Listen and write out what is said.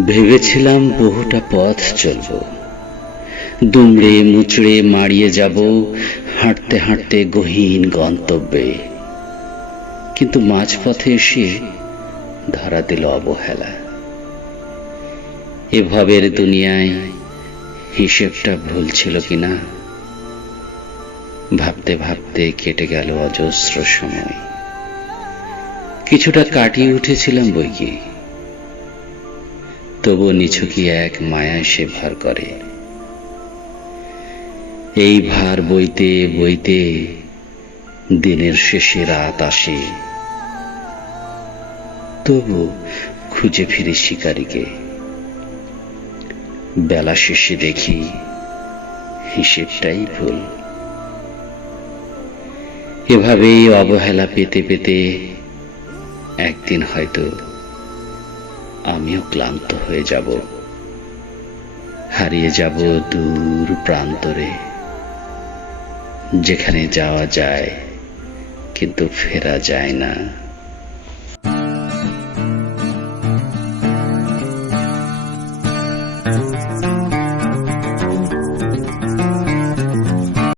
ভেবেছিলাম বহুটা পথ চলব, দুমড়ে মুচড়ে মাড়িয়ে যাব হাঁটতে হাঁটতে গহীন গন্তব্যে। কিন্তু মাঝপথে এসে ধরা দিল অবহেলা। এভাবের দুনিয়ায় হিসেবটা ভুল ছিল কিনা ভাবতে ভাবতে কেটে গেল অজস্র সময়। কিছুটা কাটিয়ে উঠেছিলাম বইকি, তবু নিছকি এক মায়া সে ভার করে। এই ভার বইতে বইতে দিনের শেষে রাত আসে, তবু খুঁজে ফিরে শিকারীকে। বেলা শেষে দেখি হিসেবটাই ভুল। এভাবেই অবহেলা পেতে পেতে একদিন হয়তো আমিও ক্লান্ত হয়ে যাব, হারিয়ে যাব দূর প্রান্তরে, যেখানে যাওয়া যায় কিন্তু ফেরা যায় না।